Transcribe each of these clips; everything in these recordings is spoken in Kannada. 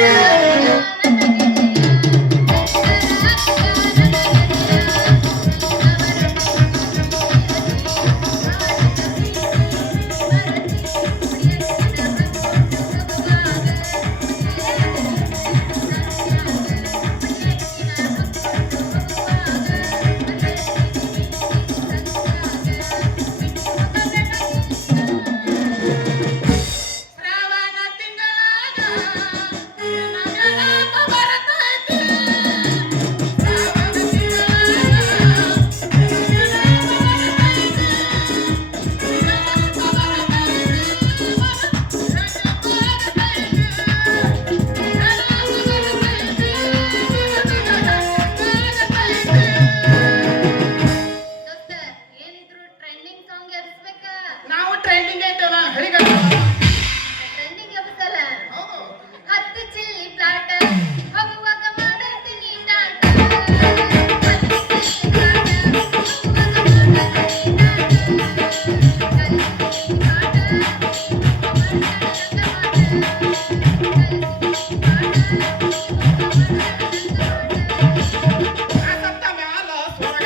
Yeah.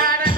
ಸುರಗಾಡ ನೋಡಿ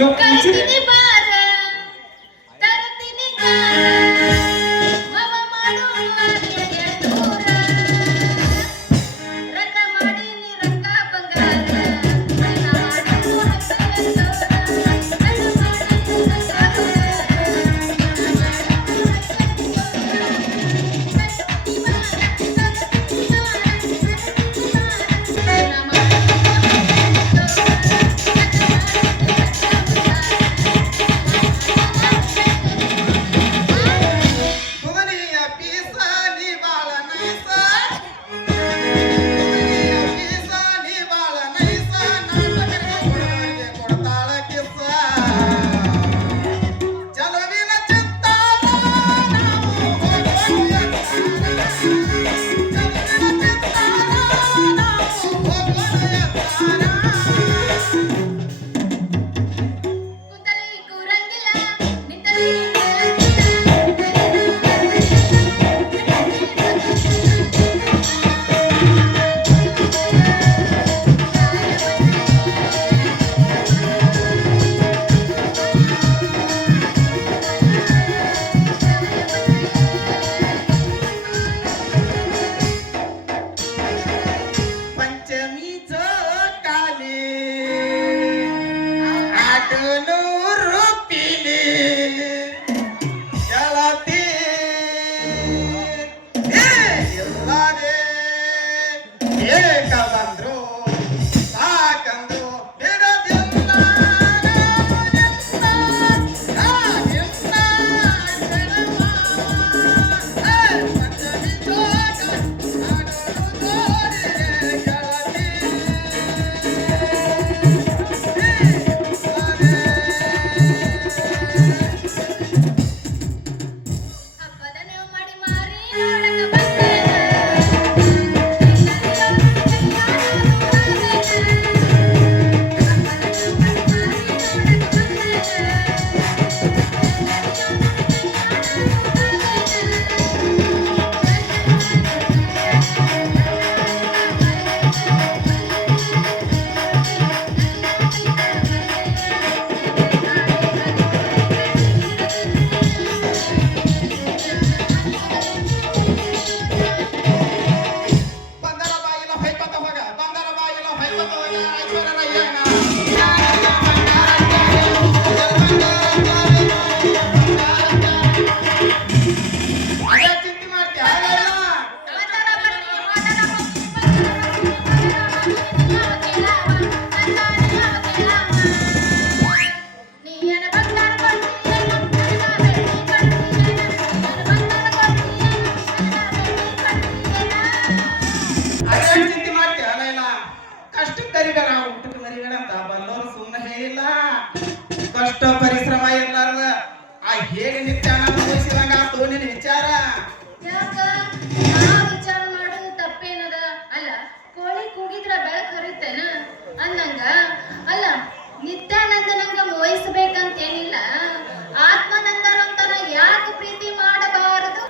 ಹಾಡಿದ್ ಹಾಡಾಕತ್ತಿಯಲ್ಲ? ನೀವು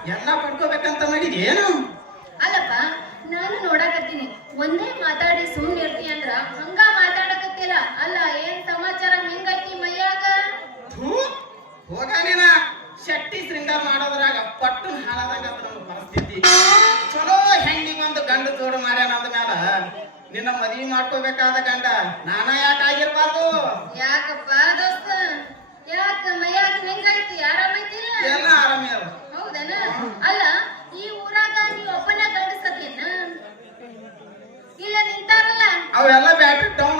ಎಲ್ಲ ಪಡ್ಕೋಬೇಕಂತ ಮಾಡಿದ್ಯೇನು? ನಿಂತಾರಲ್ಲ ಅವೆಲ್ಲ ಬ್ಯಾಟ್ರಿ ಡೌನ್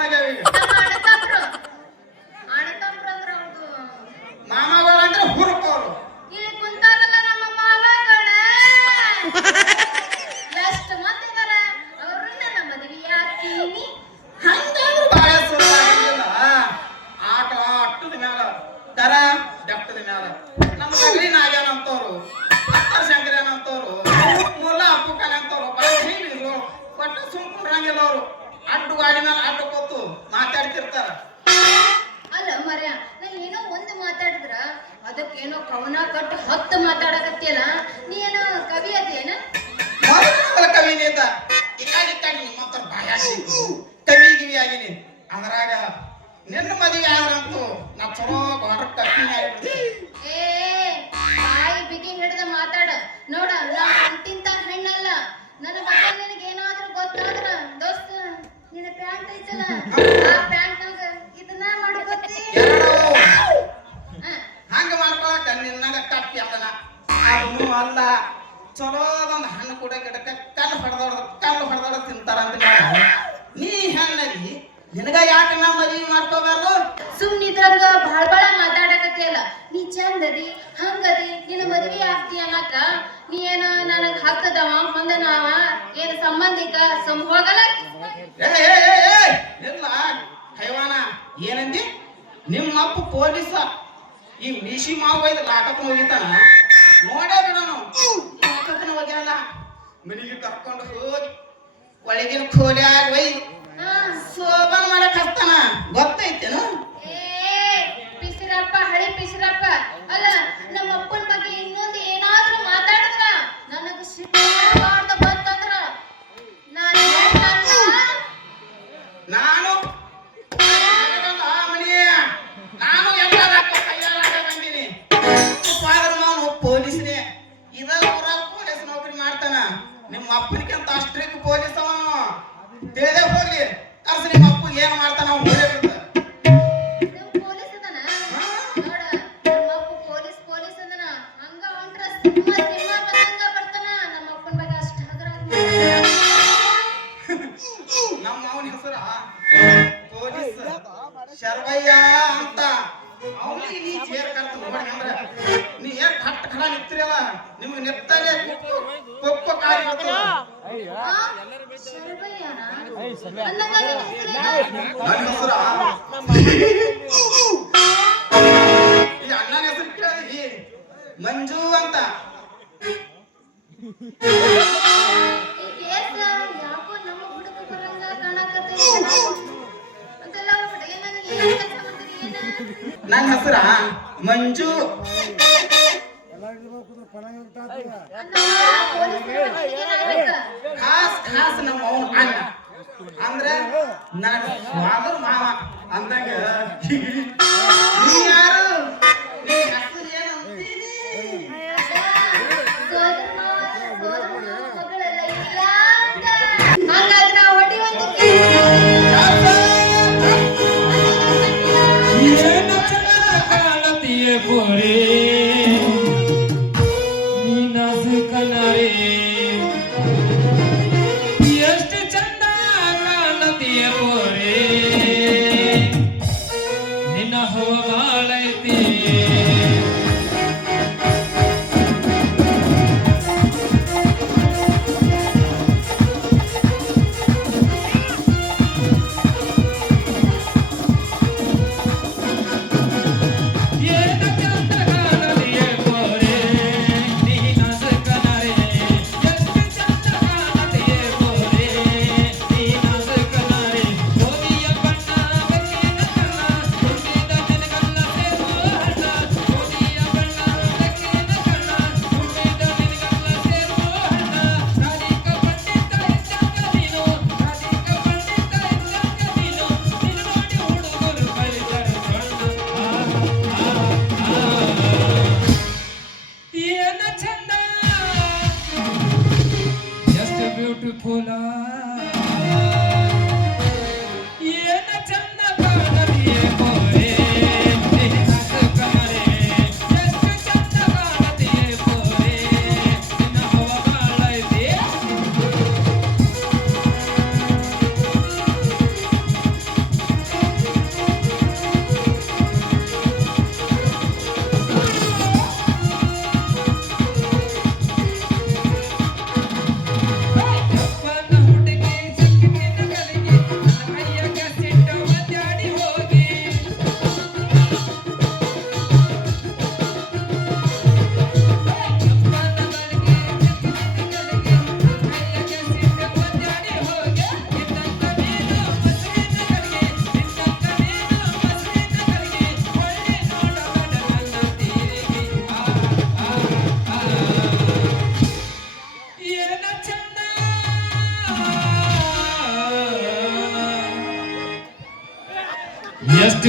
ನಾನು ಚಲೋ ಕಾಂಟ್ರಾಕ್ಟ್ ಹಾಕ್ತೀನಿ ಏ ಬಾಯಿ ಬಿಗಿ ಹಿಡಿದು ಮಾತಾಡ. ನೋಡ ನಾನು ಅಂತಿಂತ ಹೆಣ್ಣಲ್ಲ. ನನ್ನ ಬಗ್ಗೆ ನಿನಗೆ ಏನಾದ್ರೂ ಗೊತ್ತಾದ್ರ ದೋಸ್ತ ನಿನ್ನ ಪ್ಯಾಂಟ್ ಐತಲ್ಲ ಆ ಪ್ಯಾಂಟ್ ನಾಗ ಇದನ್ನ ಮಾಡ್ಕೊತಿ ಹಂಗ ಮಾಡ್ಕೊಳಕ ನಿನ್ನಾಗ ಕಟ್ಟಿ ಅದಲ್ಲ ಅದನ್ನು ಅಲ್ಲ. ಚಲೋದೊಂದು ಹಣ್ಣು ಕೂಡ ಗಿಡಕ್ಕೆ ಕಲ್ಲು ಹೊಡೆದವ್ರ ಕಲ್ಲು ಹೊಡೆದವ್ರ ತಿಂತಾರ ಅಂತ ನೀ ಹೆಣ್ಣಾಗಿ ನಿನಗ ಯಾಕ ನಾ ಮದುವೆ ಮಾಡ್ಕೋಬಾರ್ದು? ಸುಮ್ನ ಇದ್ರಂಗ ಬಾಳ ಬಾಳ ಮಾತಾಡಕತ್ತಿಯಲ್ಲ. ನೀ ಚಂದದಿ ಹಂಗದಿ ನಿನ್ನ ಮದುವೆ ಆಗ್ತಿ ಅನ್ನಕ ನೀ ಏನ ನನಗ ಹಕ್ಕದವ ಹೊಂದನವ ಏನ ಸಂಬಂಧಿಕ ಸಂಭೋಗಲ ಇಲ್ಲ ಕೈವಾನ. ಏನಂದಿ? ನಿಮ್ಮ ಅಪ್ಪ ಪೊಲೀಸ. ಈ ಮಿಶಿ ಮಾವು ಒಯ್ದು ಲಾಟಕ್ ಹೋಗಿತಾನ ನೋಡೇ ಬಿಡೋನು ಲಾಟಕ್ನ ಹೋಗ್ಯಾನ. ಮನಿಗೆ ಕರ್ಕೊಂಡು ಹೋಗಿ ಒಳಗಿನ ಖೋಲ್ಯಾಗ ಒಯ್ದು ಸೋಬನ್ ಮಾಡಕ್ ಹಸ್ತಾನ ಗೊತ್ತೈತೇನು? ಪಿಸಿರಪ್ಪ ಹಳೆ ಪಿಸಿರಪ್ಪ. ಅಲ್ಲ ನಮ್ಮ ಅಪ್ಪನ ಬಗ್ಗೆ ಇನ್ನೊಂದು ಏನಾದ್ರೂ ಮಾತಾಡಿದ್ರ? ನನಗೆ ಸಿಟ್ಟು ಬಂತಂದ್ರ ನಾನು ನಾನು ನನ್ನ ಹೆಸರ ಮಂಜು. ಖಾಸ್ ಖಾಸ್ ನಮ್ಮ ಅವನ ಅಣ್ಣ. ಅಂದ್ರೆ ನನ್ನ ಫಾದರ್ ಮಾವ ಅಂದಾಗ ನೀ ಯಾರು?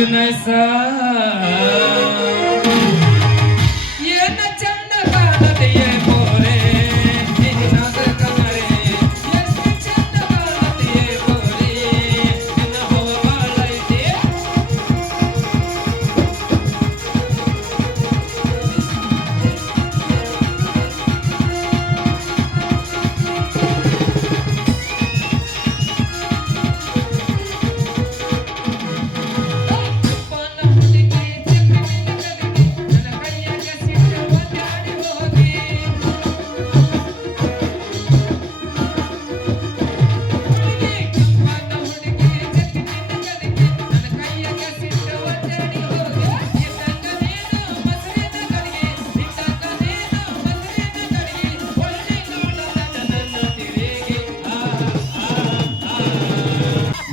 Nice sir.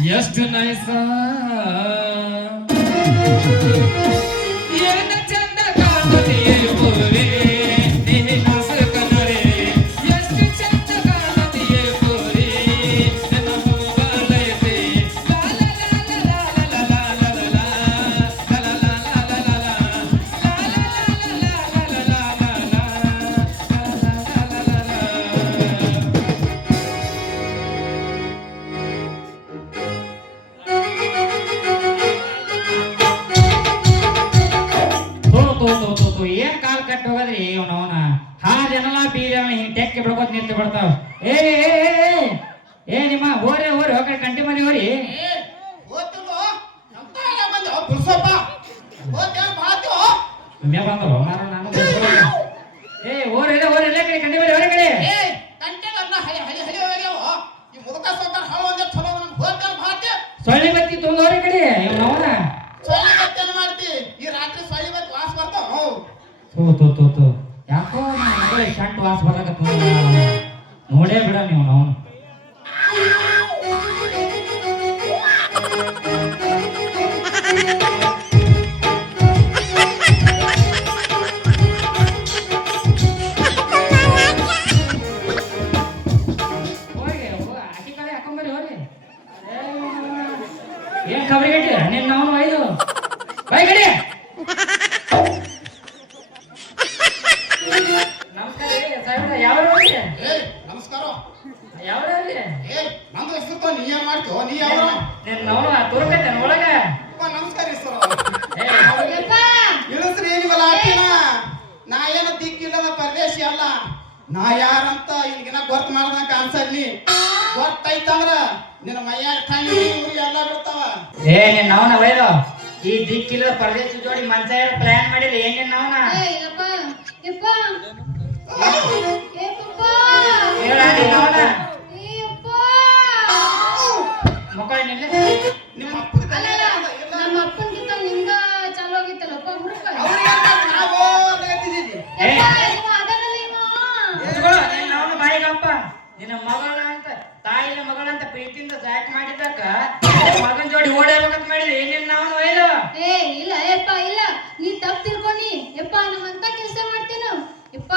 ಎಷ್ಟು ನೈಸ પડતા Thank you. ಗೊತ್ತೈತಂದ್ರ ನಿನ್ನ ಮೈಯಾಗ ಠಾಣಿ ಎಲ್ಲ ಬಿಡ್ತಾವ ಏ ನಿನ್ನ ಅವನ ವೈದು ಈ ದಿಕ್ಕಿಲ್ಲ ಪರದೇಶ ಜೋಡಿ ಮಂಚ ಇರೋ ಪ್ಲಾನ್ ಮಾಡಿಲ್ಲ ಏನ್ ನಿನ್ನ ಅವನ? ನಿನ್ನ ಮಗಳ ಅಂತ. ತಾಯಿನ ಮಗಳಂತ ಪ್ರೀತಿಯಿಂದ ಸಾಕ್ ಮಾಡಿದ್ದಕ್ಕ ಮಗನ ಜೋಡಿ ಓಡೇಬೇಕಂತ ಮಾಡಿದ್ರೆ ಏನೇನ್ ನಾವು ಒಯ್ದು ಏ ಇಲ್ಲ ಯಪ್ಪ ಇಲ್ಲ. ನೀ ತಪ್ಪು ತಿಳ್ಕೊಂಡಿ. ಯಪ್ಪ ನಮ್ಮಂತ ಕೆಲಸ ಮಾಡ್ತೇನು. ಯಪ್ಪ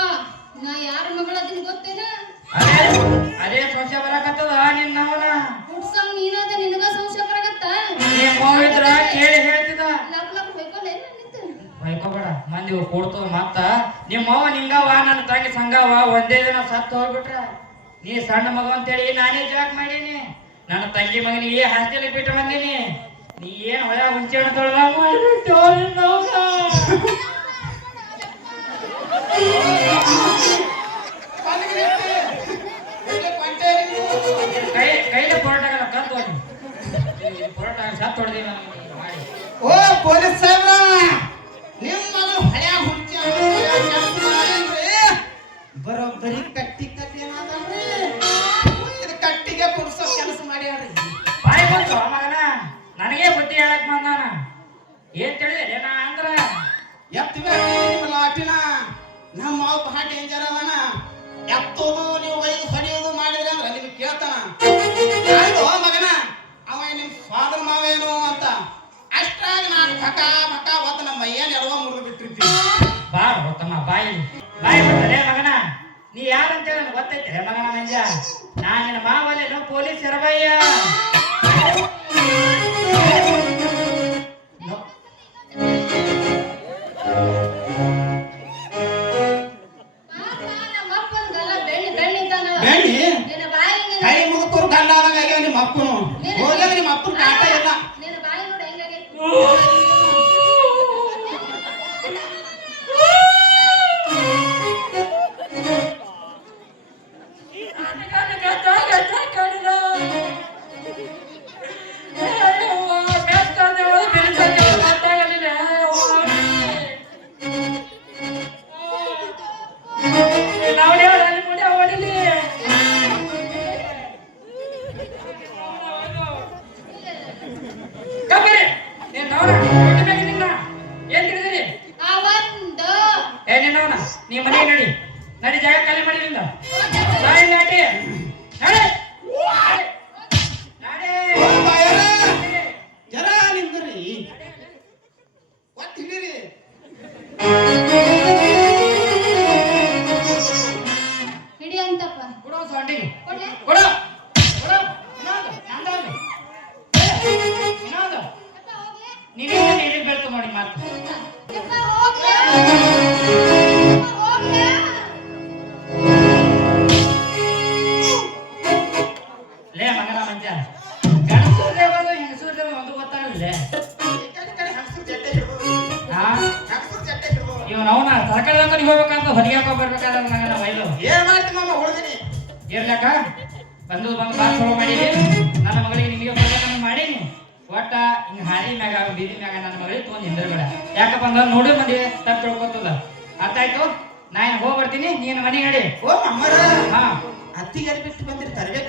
ನಾ ಯಾರ ಮಗಳ ಅದನ್ನ ಗೊತ್ತೇನ? ಅದೇ ಸಂಶಯ ಬರಕತ್ತದ ನಿನ್ನ ಅವನ ಹುಡ್ಸಂಗ್ ನೀನಾದ ನಿನಗ ಸಂಶಯ ಬರಕತ್ತ? ಹೋಗಿದ್ರ ಕೇಳಿ ಹೇಳ್ತಿದ. ಲಕ್ ಲಕ್ ಹೊಯ್ಕೊಲ್ಲ ಹೊಯ್ಕೋಬೇಡ ಮಂದಿ ಕೊಡ್ತದ ಮತ್ತ. ನಿಮ್ಮವ ನಿಂಗವ ನನ್ನ ತಂಗಿ ಸಂಗವ ಒಂದೇ ದಿನ ಸತ್ತು ಹೋಗ್ಬಿಟ್ರ. ನೀ ಸಣ್ಣ ಮಗ ಅಂತೇಳಿ ನಾನೇ ಜಾಕ್ ಮಾಡೀನಿ. ನನ್ನ ತಂಗಿ ಮಗನಿಗೆ ಹಾಸ್ಟೆಲ್ ಬಿಟ್ಟು ಬಂದೀನಿ. ನೀ ಏನ್ ಹೊರ ಹುಂಚೆ ಕೈಲೆ ಪೋರ್ಟಾಗಲ್ಲ ಓ ಪೊಲೀಸ್ ಬರೋಬ್ಬರಿ ಅವನ ನೀ ಮನೆ ನಡಿ. ನಡಿ ಜಾಗ ಖಾಲಿ ಮಾಡಿ ನಿಂದ ನಾಳೆ ಹಿಡಿ ಅಂತಪ್ಪ. ಕೊಡೋ ಸಾಂಡಿ ಕೊಡೋ. ಕೊಡೋ. ನಂದಾಗ್ಲಿ ನೀನು ನೀನು ಬೆಳ್ತು ಮಾಡಿ ಮಾತು. ಇವನು ಅವನ ಸರ್ಕಾರದಂತ ನೀವು ಹೋಗ್ಬೇಕಂತ ಹೊಡಿಯಾಕ ಬರ್ಬೇಕಾದ ಮಗನ ಮೈಲು. ಏನ್ ಮಾಡ್ತೀನಿ ಮಾಮ ಹೊಡೆದಿನಿ. ಇರ್ಲಕ್ಕ ಬಂದು ಬಂದು ಬಾ ಹೋಗ ಮಾಡಿ. ನನ್ನ ಮಗಳಿಗೆ ನಿಮಗೆ ಬರ್ಬೇಕಂತ ಮಾಡೀನಿ. ಒಟ್ಟ ಹಿಂಗ ಹಾನಿ ಮ್ಯಾಗ ಬೀದಿ ಮ್ಯಾಗ ನನ್ನ ಮಗಳಿಗೆ ತೊಗೊಂಡು ಹಿಂದಿರ್ಬೇಡ ಯಾಕಪ್ಪ ಅಂದ್ರೆ ನೋಡಿ ಮಂದಿ ತಪ್ಪ ತಿಳ್ಕೊತದ ಅರ್ಥ ಆಯ್ತು? ನಾ ಏನು ಹೋಗ್ಬರ್ತೀನಿ ನೀನು ಮನೆ ನಡಿ. ಓ ಅಮ್ಮರ. ಹಾ. ಅತ್ತಿಗೆ ಬಿಟ್ಟು ಬಂದಿರ್ತಾರೆ